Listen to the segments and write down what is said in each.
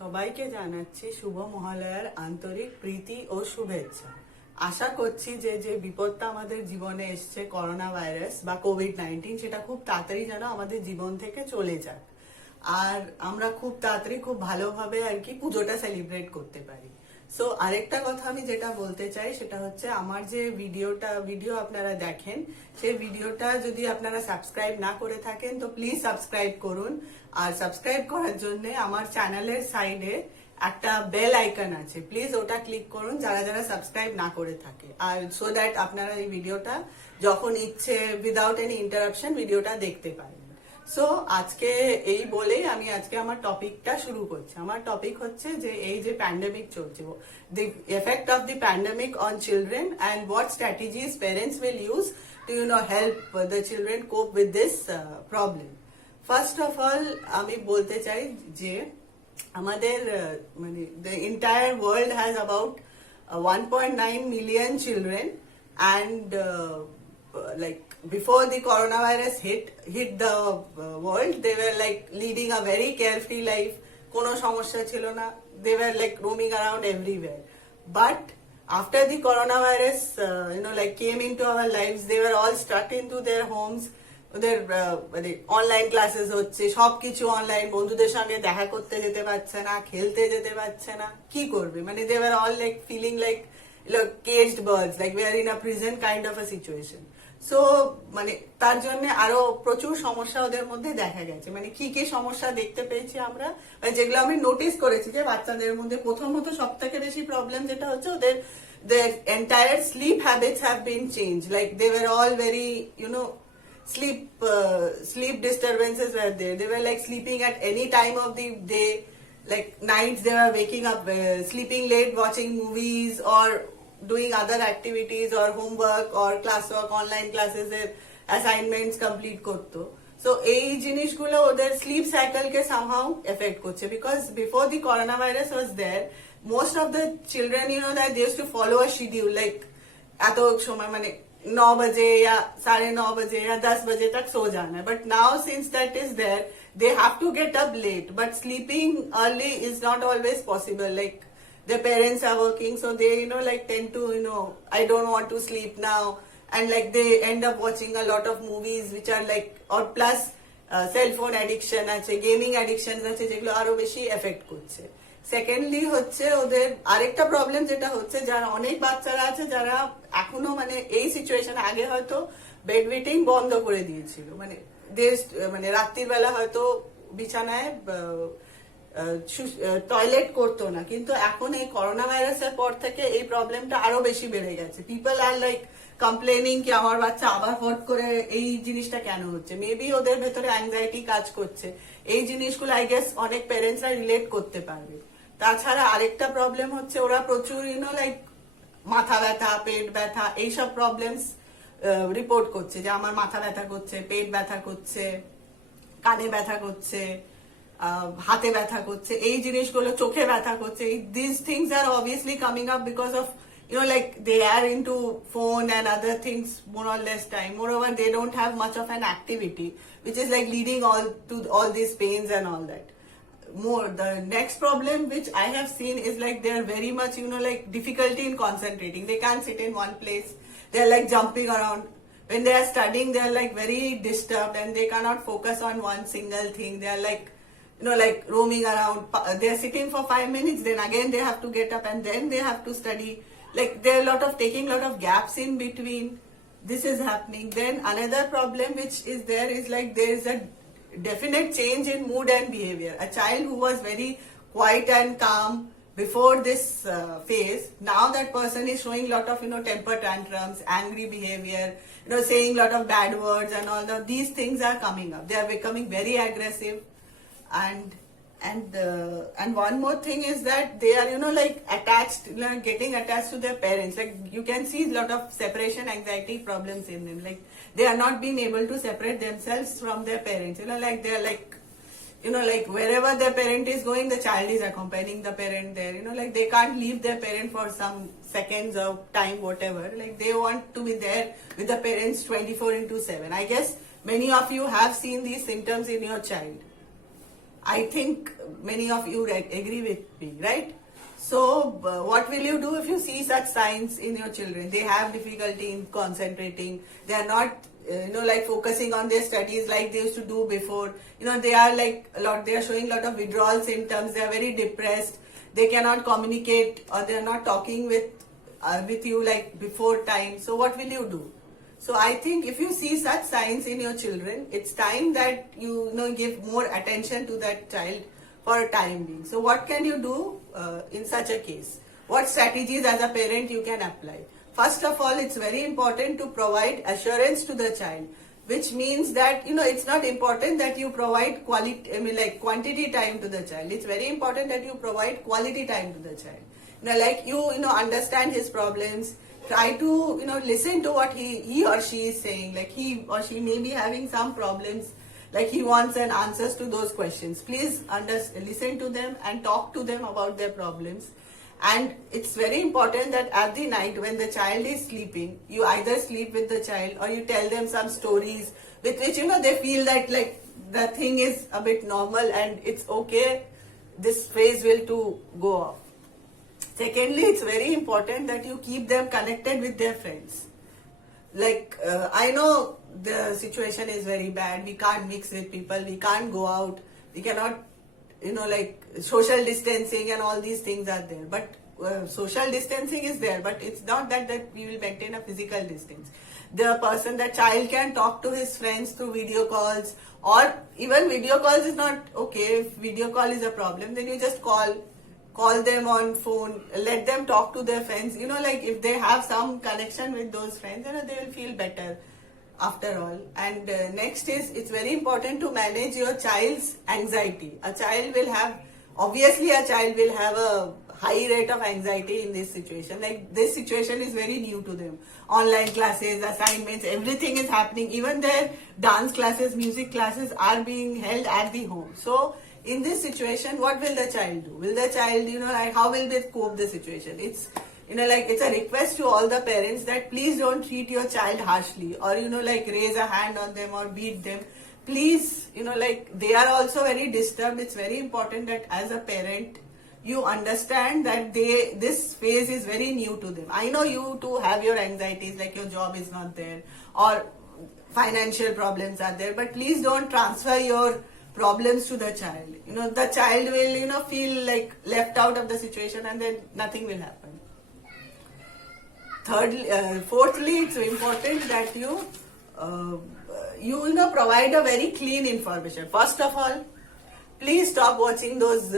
সবাইকে জানাচ্ছি শুভ মহালয়ার আন্তরিক প্রীতি ও শুভেচ্ছা। আশা করছি যে যে বিপদটা আমাদের জীবনে এসছে করোনা ভাইরাস বা কোভিড-19 সেটা খুব তাড়াতাড়ি যেন আমাদের জীবন থেকে চলে যাক, আর আমরা খুব তাড়াতাড়ি খুব ভালোভাবে আর কি পুজোটা সেলিব্রেট করতে পারি। সো আরেকটা কথা আমি যেটা বলতে চাই সেটা হচ্ছে আমার যে ভিডিও আপনারা দেখেন, সেই ভিডিওটা যদি আপনারা সাবস্ক্রাইব না করে থাকেন তো প্লিজ সাবস্ক্রাইব করুন। আর সাবস্ক্রাইব করার জন্য আমার চ্যানেলের সাইডে একটা বেল আইকন আছে, প্লিজ ওটা ক্লিক করুন যারা যারা সাবস্ক্রাইব না করে থাকে, আর সো দ্যাট আপনারা এই ভিডিওটা যখন ইচ্ছে উইদাউট এনি ইন্টারাপশন ভিডিওটা দেখতে পারেন। সো আজকে এই বলেই আমি আজকে আমার টপিকটা শুরু করছি। আমার টপিক হচ্ছে যে এই যে প্যান্ডেমিক চলছে, the effect of the pandemic on children and what strategies parents will use to help the children cope with this problem. First of all আমি বলতে চাই যে আমাদের মানে the entire world has about 1.9 million children, and like before the coronavirus hit the world, they were like leading a very carefree life. Kono সমস্যা ছিল না, they were like roaming around everywhere. But after the coronavirus like came into our lives, they were all stuck into their homes. ওদের মানে online classes হচ্ছে, সবকিছু online, বন্ধুদের সঙ্গে দেখা করতে যেতে পারছে না, খেলতে যেতে পারছে না, কি করবে? মানে they were all like feeling like caged birds, like we are in a prison kind of a situation. So মানে তার জন্য আরো প্রচুর সমস্যা ওদের মধ্যে দেখা গেছে। মানে কি কি সমস্যা দেখতে পেয়েছি আমরা, যেগুলো আমি নোটিস করেছি যে বাচ্চাদের মধ্যে প্রথমত সব থেকে বেশি প্রবলেম যেটা হচ্ছে ওদের their entire sleep habits have been changed. Like they were all very sleep disturbances were there. They were like sleeping at any time of the day. Like nights they were waking up, sleeping late, watching movies or doing other activities or homework or classwork, online classes এর assignments complete করতো। So এই জিনিসগুলো ওদের sleep cycle কে somehow affect করছে, because before the coronavirus was there, most of the children that they used to follow a schedule, like এত সময় মানে 9 बजे या 9:30 बजे या 10 बजे तक सो जाना है। But now since that is there, they have to get up late, but sleeping early is not always possible. Like their parents are working, so they like tend to I don't want to sleep now, and like they end up watching a lot of movies which are like, or plus cell phone addiction আছে, gaming addiction আছে, যেগুলো আরো বেশি effect করছে। Secondly হচ্ছে ওদের আরেকটা problem যেটা হচ্ছে, যারা অনেক বাচ্চারা আছে যারা এখনো মানে এই সিচুয়েশন, আগে হয়তো বেড ওয়েটিং বন্ধ করে দিয়েছিল, মানে রাত্রির বেলা হয়তো বিছানায় টয়লেট করতো না, কিন্তু এখন এই করোনা ভাইরাসের পর থেকে এই প্রবলেমটা আরো বেশি বেড়ে গেছে। পিপল আর লাইক কমপ্লেনিং কি আমার বাচ্চা আবার হট করে এই জিনিসটা কেন হচ্ছে। মেবি ওদের ভেতরে অ্যাংজাইটি কাজ করছে। এই জিনিসগুলো আই গেস অনেক প্যারেন্টসরা রিলেট করতে পারবে। তাছাড়া আরেকটা প্রবলেম হচ্ছে ওরা প্রচুর লাইক মাথা ব্যথা, পেট ব্যথা, এইসব প্রবলেমস রিপোর্ট করছে, যে আমার মাথা ব্যথা করছে, পেট ব্যথা করছে, কানে ব্যথা করছে, হাতে ব্যথা করছে, এই জিনিসগুলো, চোখে ব্যথা করছে। This things are obviously coming up because of like they are into phone and other things more or less time. Moreover, they don't have much of an activity, which is like leading all these pains and all that. The next problem which I have seen is like they are very much like difficulty in concentrating. They can't sit in one place. They are like jumping around. When they are studying, they are like very disturbed and they cannot focus on one single thing. They are like like roaming around. They are sitting for 5 minutes, then again they have to get up and then they have to study. Like there are taking a lot of gaps in between. This is happening. Then another problem which is there is like there is a definite change in mood and behavior. A child who was very quiet and calm before this phase, now that person is showing lot of temper tantrums, angry behavior, saying lot of bad words and all that. These things are coming up. They are becoming very aggressive. And one more thing is that they are like attached, getting attached to their parents. Like you can see a lot of separation anxiety problems in them. Like they are not being able to separate themselves from their parents. Like they are like like wherever their parent is going, the child is accompanying the parent there. Like they can't leave their parent for some seconds of time, whatever. Like they want to be there with the parents 24/7. I guess many of you have seen these symptoms in your child. I think many of you agree with me, right? So, what will you do if you see such signs in your children? They have difficulty in concentrating. They are not, like focusing on their studies like they used to do before. They are like they are showing a lot of withdrawal symptoms. They are very depressed. They cannot communicate, or they are not talking with you like before time. So, what will you do? So I think if you see such signs in your children, it's time that you give more attention to that child for a time being. So what can you do in such a case? What strategies as a parent you can apply? First of all, it's very important to provide assurance to the child, which means that it's not important that you provide quantity time to the child. It's very important that you provide quality time to the child. Like you understand his problems. Try to listen to what he or she is saying. Like he or she may be having some problems, like he wants an answers to those questions. Please listen to them and talk to them about their problems. And it's very important that at the night when the child is sleeping, you either sleep with the child or you tell them some stories with which they feel that like the thing is a bit normal and it's okay, this phase will to go off. Secondly, it's very important that you keep them connected with their friends. Like, I know the situation is very bad. We can't mix with people. We can't go out. We cannot, like social distancing and all these things are there. But social distancing is there. But it's not that we will maintain a physical distance. The child can talk to his friends through video calls, or even video calls is not okay. If video call is a problem, then you just call them on phone, let them talk to their friends. Like if they have some connection with those friends, they will feel better after all. And next is, it's very important to manage your child's anxiety. A child will have a high rate of anxiety in this situation. Like this situation is very new to them. Online classes, assignments, everything is happening. Even their dance classes, music classes are being held at the home. So in this situation, what will the child do? Will the child, how will they cope the situation? It's, it's a request to all the parents that please don't treat your child harshly or, raise a hand on them or beat them. Please, they are also very disturbed. It's very important that as a parent, you understand that this phase is very new to them. I know you too have your anxieties, like your job is not there or financial problems are there, but please don't transfer your problems to the child. The child will, feel like left out of the situation and then nothing will happen. Fourthly, it's important that you provide a very clean information. First of all, please stop watching those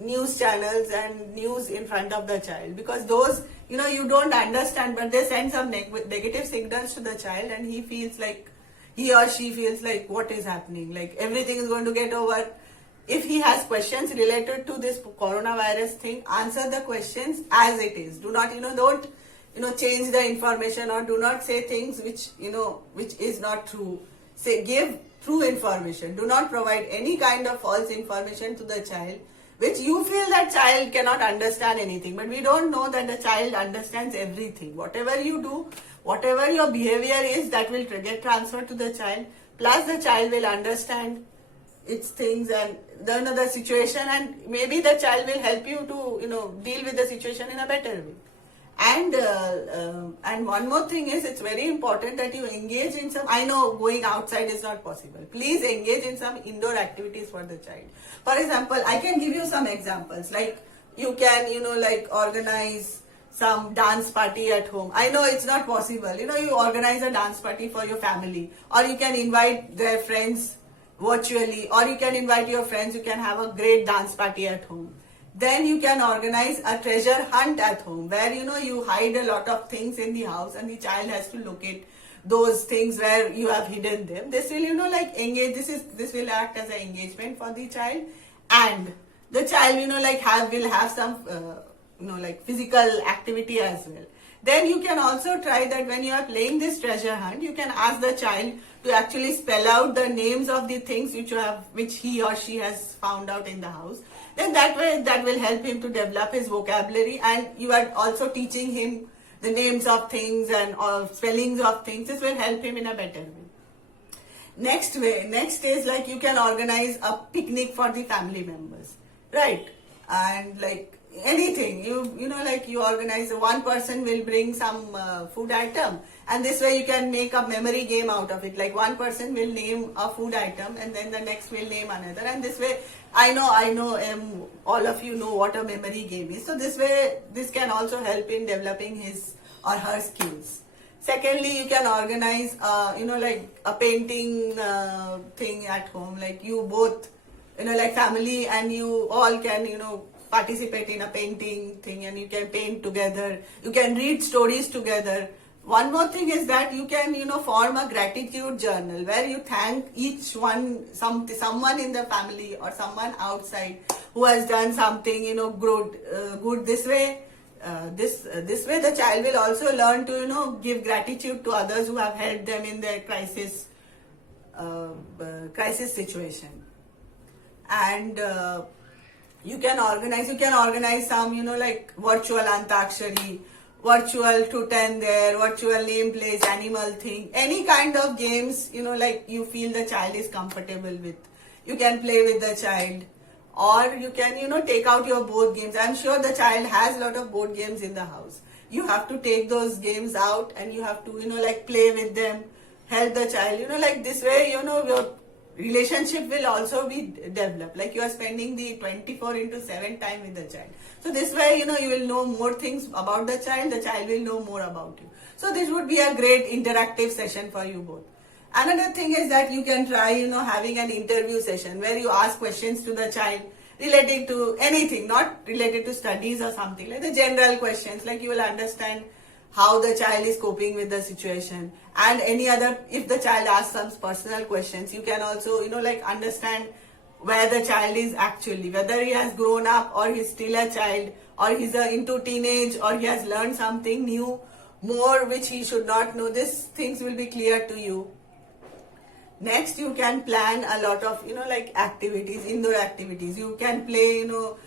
news channels and news in front of the child, because those, you don't understand, but they send some negative signals to the child and he or she feels like what is happening, like everything is going to get over. If he has questions related to this coronavirus thing, answer the questions as it is. Do not, don't, change the information or do not say things which is not true. Give true information. Do not provide any kind of false information to the child, which you feel that child cannot understand anything. But we don't know that the child understands everything. Whatever you do, whatever your behavior is, that will get transferred to the child. Plus the child will understand its things and the situation, and maybe the child will help you to deal with the situation in a better way. And one more thing is, it's very important that you engage in some, I know going outside is not possible. Please engage in some indoor activities for the child. For example, I can give you some examples. Like you can, organize some dance party at home. I know it's not possible. You organize a dance party for your family, or you can invite their friends virtually, or you can invite your friends. You can have a great dance party at home. Then you can organize a treasure hunt at home, where you hide a lot of things in the house and the child has to locate those things where you have hidden them. This will engage. This will act as an engagement for the child, and the child will have some physical activity as well. Then you can also try that when you are playing this treasure hunt, you can ask the child to actually spell out the names of the things which he or she has found out in the house. Then that way, that will help him to develop his vocabulary, and you are also teaching him the names of things and spellings of things. This will help him in a better way. Next is like you can organize a picnic for the family members, right? And like anything, you know, like you organize, one person will bring some food item, and this way you can make a memory game out of it. Like one person will name a food item, and then the next will name another, and this way I know, all of you know what a memory game is. So this way, this can also help in developing his or her skills. Secondly, you can organize, you know, like a painting thing at home. Like you both, you know, like family and you all can, you know, participate in a painting thing, and you can paint together. You can read stories together. One more thing is that you can, you know, form a gratitude journal where you thank each one, someone in the family or someone outside who has done something, you know, good. This way, this way the child will also learn to, you know, give gratitude to others who have helped them in their crisis situation. And you can organize some, you know, like virtual antakshari, virtual truth and dare, virtual name place, animal thing, any kind of games, you know, like you feel the child is comfortable with. You can play with the child, or you can, you know, take out your board games. I'm sure the child has a lot of board games in the house. You have to take those games out and you have to, you know, like play with them, help the child, you know, like this way, you know, your relationship will also be developed. Like you are spending the 24/7 time with the child. So this way, you know, you will know more things about the child will know more about you. So this would be a great interactive session for you both. Another thing is that you can try, you know, having an interview session where you ask questions to the child relating to anything, not related to studies or something, like the general questions, like you will understand how the child is coping with the situation, and any other, if the child asks some personal questions, you can also, you know, like understand where the child is actually, whether he has grown up or he's still a child, or he's into teenage, or he has learned something new, more which he should not know. These things will be clear to you. Next, you can plan a lot of, you know, like activities, indoor activities. You can play, you know,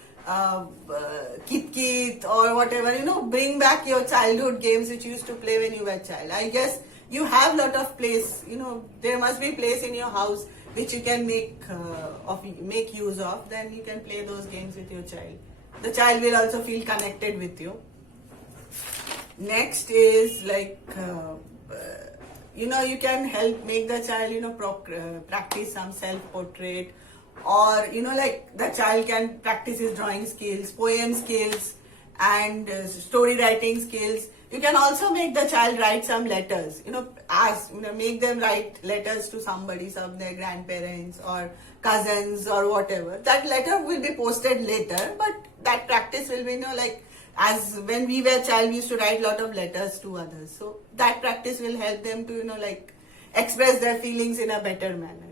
kit kit or whatever, you know, bring back your childhood games which you used to play when you were a child. I guess you have lot of place, you know, there must be place in your house which you can make use of. Then you can play those games with your child. The child will also feel connected with you. Next is like, you know, you can help make the child, you know, practice some self-portrait, or, you know, like the child can practice his drawing skills, poem skills, and story writing skills. You can also make the child write some letters, you know, make them write letters to somebody, some their grandparents or cousins or whatever. That letter will be posted later, but that practice will be, you know, like, as when we were child, we used to write a lot of letters to others. So that practice will help them to, you know, like express their feelings in a better manner.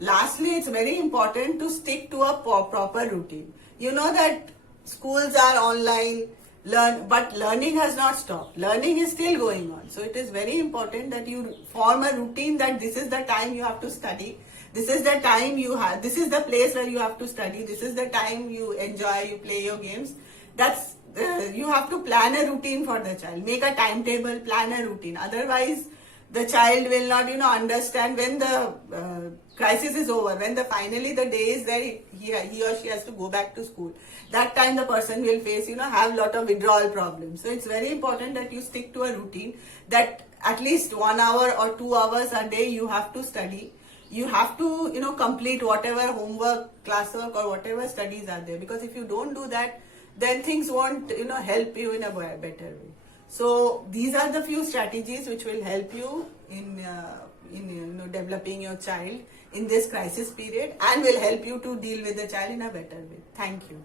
Lastly, it's very important to stick to a proper routine. You know that schools are online, but learning has not stopped. Learning is still going on. So it is very important that you form a routine that this is the time you have to study. This is the time this is the place where you have to study. This is the time you enjoy, you play your games. You have to plan a routine for the child. Make a timetable, plan a routine. Otherwise, the child will not, you know, understand when the crisis is over, when finally the day is there, he or she has to go back to school. That time the person will face, you know, have lot of withdrawal problems. So it's very important that you stick to a routine, that at least 1 hour or 2 hours a day you have to study. You have to, you know, complete whatever homework, classwork, or whatever studies are there. Because if you don't do that, then things won't, you know, help you in a better way. So these are the few strategies which will help you in you know, developing your child in this crisis period, and will help you to deal with the child in a better way. Thank you.